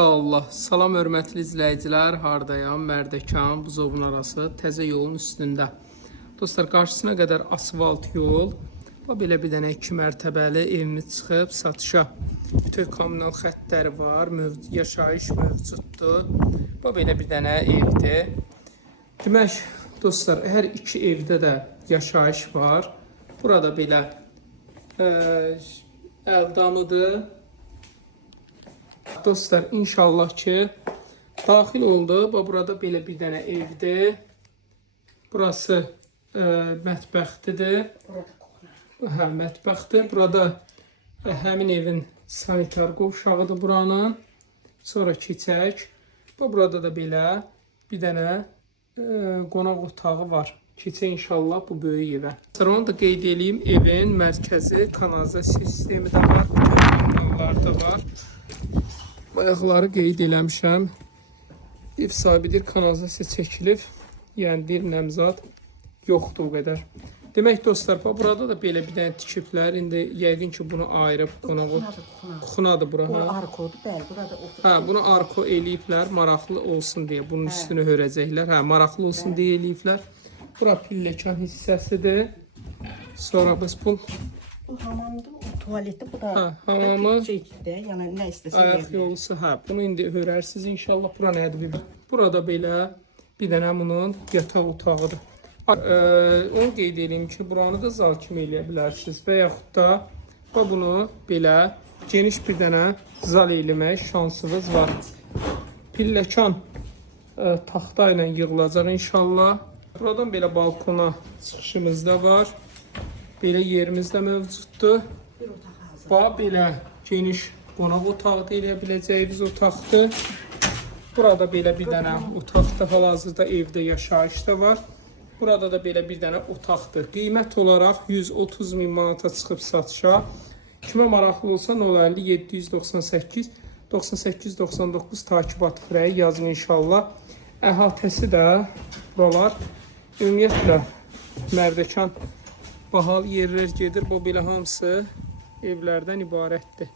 Allah, salam hörmətli izləyicilər, hardayam, Mərdəkan, Buzovun arası, təzə yolun üstündə. Dostlar, qarşısına qədər asfalt yol, belə bir dənə 2 mərtəbəli evini çıxıb satışa. Bütün kommunal xəttləri var, yaşayış mövcuddur. Belə bir dənə evdir. Demək, dostlar, hər iki evdə də yaşayış var. Burada belə əldamıdır. Dostlar, inşallah ki daxil oldu. Burada belə bir dənə evdir. Burası mətbəxtidir. Mətbəxtir. Burada həmin evin sanitar qovşağıdır buranın. Sonra keçək. Burada da belə bir dənə qonaq otağı var. Keçək inşallah bu böyük evə. Sonra onu da qeyd edeyim. Evin mərkəzi kanalizasiya sistemi də var. Kanallar da var. Bayaqları qeyd eləmişəm. Ev sahibidir, kanalizasiya çəkilib. Yəni bir nəmzad yoxdur o qədər. Demək dostlar, burada da belə bir dənə tikiblər. İndi yəqin ki bunu ayırıb qonaq kuxunadır bura. Bu arkodur, bəli, burada otur. Bunu arko eləyiblər, maraqlı olsun deyə. Bunun üstünü hörəcəklər. Maraqlı olsun deyə eləyiblər. Bura pilləkan hissəsidir. Sonra biz bu hamamdır, o tuvaleti, bu da hamamı. Yəni nə istəsən Ayaq yolusu, bunu indi hörərsiniz inşallah. Bura nədir? Burada belə bir dənə bunun yataq otağıdır. Onu qeyd edeyim ki, buranı da zal kimi eləyə bilərsiniz və yaxud da bunu belə geniş bir dənə zal eləmək şansınız var. Pilləkan taxta ilə yığılacaq inşallah. Buradan belə balkona çıxışımız da var. Belə yerimiz də mövcuddur. Belə geniş qonaq otağı da eləyə biləcəyiniz otaqdır. Burada belə bir dənə otaqda hal-hazırda evdə yaşayış da var. Burada da belə bir dənə otaqdır. Qiymət olaraq 130 min manata çıxıb satışa. Kimə maraqlı olsa 050 798 98 99 takibat xirəyi yazın inşallah. Əhatəsi də buralar ümumiyyətlə Mərdəkan bahalı yerlər gedir. Bu belə hamısı evlərdən ibarətdir.